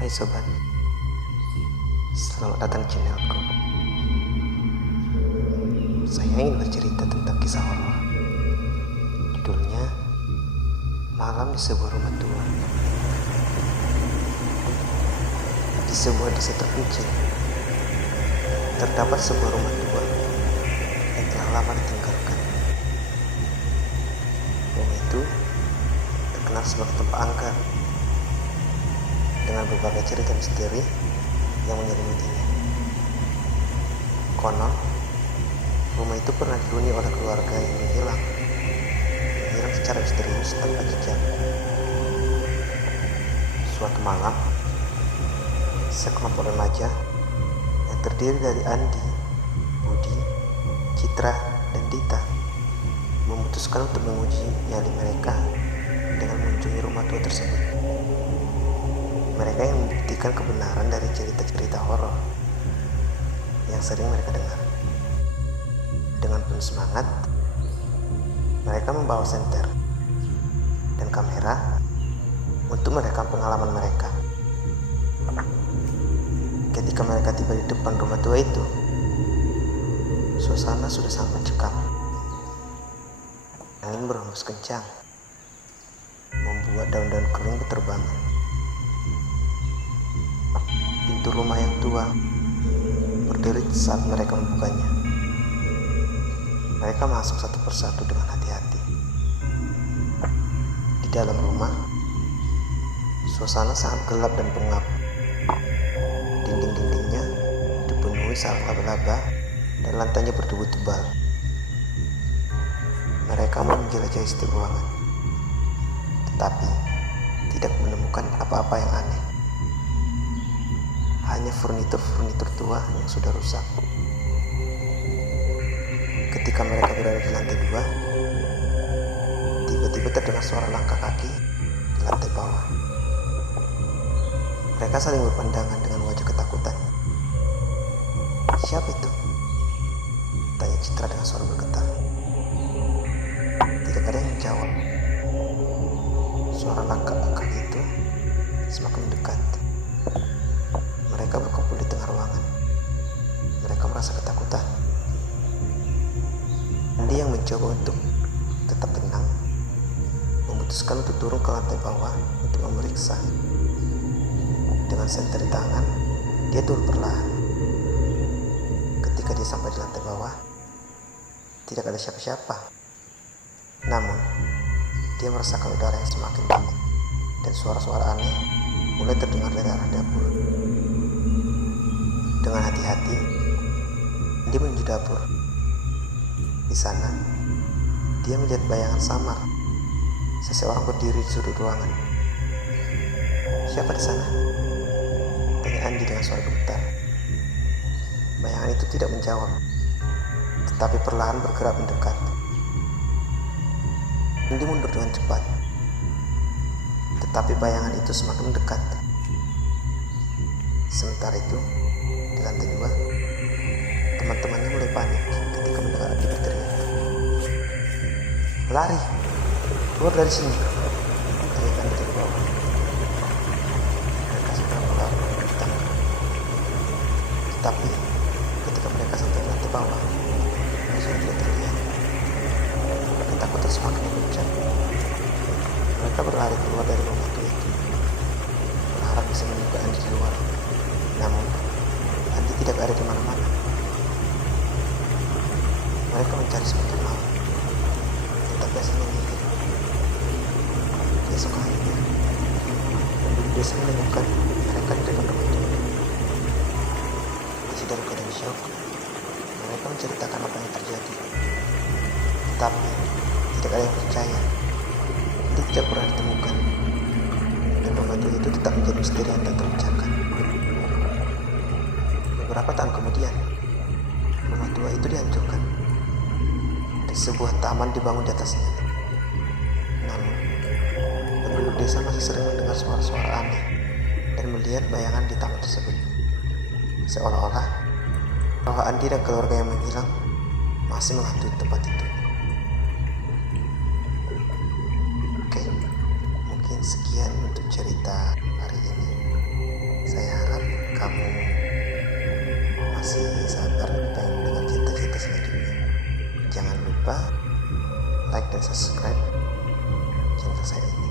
Hai sobat, selamat datang di channelku. Saya ingin bercerita tentang kisah horor. Judulnya Malam di Sebuah Rumah Tua. Di sebuah desa terpencil terdapat sebuah rumah tua yang telah lama ditinggalkan. Rumah itu terkenal sebagai tempat angker dengan berbagai cerita misteri yang menyelimutinya. Konon, rumah itu pernah dihuni oleh keluarga yang menghilang secara misterius tanpa jejak. Suatu malam, sekelompok remaja yang terdiri dari Andi, Budi, Citra, dan Dita memutuskan untuk menguji nyali mereka dengan mengunjungi rumah tua tersebut. Mereka yang membuktikan kebenaran dari cerita-cerita horor yang sering mereka dengar. Dengan penuh semangat, mereka membawa senter dan kamera untuk merekam pengalaman mereka. Ketika mereka tiba di depan rumah tua itu, suasana sudah sangat mencekam. Angin berhembus kencang, membuat daun-daun kering berterbangan. Pintu rumah yang tua berderit saat mereka membukanya. Mereka masuk satu persatu dengan hati-hati. Di dalam rumah, suasana sangat gelap dan pengap. Dinding-dindingnya dipenuhi sarang laba-laba dan lantainya berdebu tebal. Mereka menjelajahi setiap ruangan, tetapi tidak menemukan apa-apa yang aneh. Hanya furnitur tua yang sudah rusak. Ketika mereka berada di lantai 2, tiba-tiba terdengar suara langkah kaki di lantai bawah. Mereka saling berpandangan dengan wajah ketakutan. "Siapa itu?" tanya Citra dengan suara bergetar. Tidak ada yang menjawab. Suara langkah kaki itu semakin dekat. Mereka berkumpul di tengah ruangan. Mereka merasa ketakutan. Andi yang mencoba untuk tetap tenang memutuskan untuk turun ke lantai bawah untuk memeriksa. Dengan senter di tangan, dia turun perlahan. Ketika dia sampai di lantai bawah, tidak ada siapa-siapa. Namun, dia merasakan udara yang semakin dingin dan suara-suara aneh mulai terdengar dari arah dapur. Dengan hati-hati, dia menuju dapur. Di sana, dia melihat bayangan samar. Seseorang berdiri di sudut ruangan. "Siapa di sana?" tanya Andi dengan suara gemetar. Bayangan itu tidak menjawab, tetapi perlahan bergerak mendekat. Andi mundur dengan cepat, tetapi bayangan itu semakin mendekat. Sementara itu, di lantai 2, teman-temannya mulai panik ketika mendengar Andi berteriak. "Lari! Keluar dari sini!" teriak Andi dari bawah. Mereka segera melari menuju tangga. Tetapi ketika mereka sampai di lantai bawah, Andi sudah tidak terlihat. Ketakutan semakin memuncak. Mereka berlari keluar dari rumah tua itu, berharap bisa menemukan Andi di luar. Namun, Andi tidak ada di mana-mana. Mereka mencari sepanjang malam, tetapi hasilnya nihil. Esok harinya, penduduk desa menemukan mereka di depan rumah tua. Masih dalam keadaan syok, mereka menceritakan apa yang terjadi. Tetapi, tidak ada yang percaya. Andi tidak pernah ditemukan, dan rumah tua itu tetap menjadi misteri yang tak terpecahkan. Beberapa tahun kemudian, rumah tua itu dihancurkan dan sebuah taman dibangun di atasnya. Namun, penduduk desa masih sering mendengar suara-suara aneh dan melihat bayangan di taman tersebut. Seolah-olah roh Andi dan keluarga yang menghilang masih menghantui tempat itu. Oke, mungkin sekian untuk cerita hari ini. sabar pengen mendengar cerita-cerita selanjutnya. Jangan lupa like dan subscribe channel saya ini.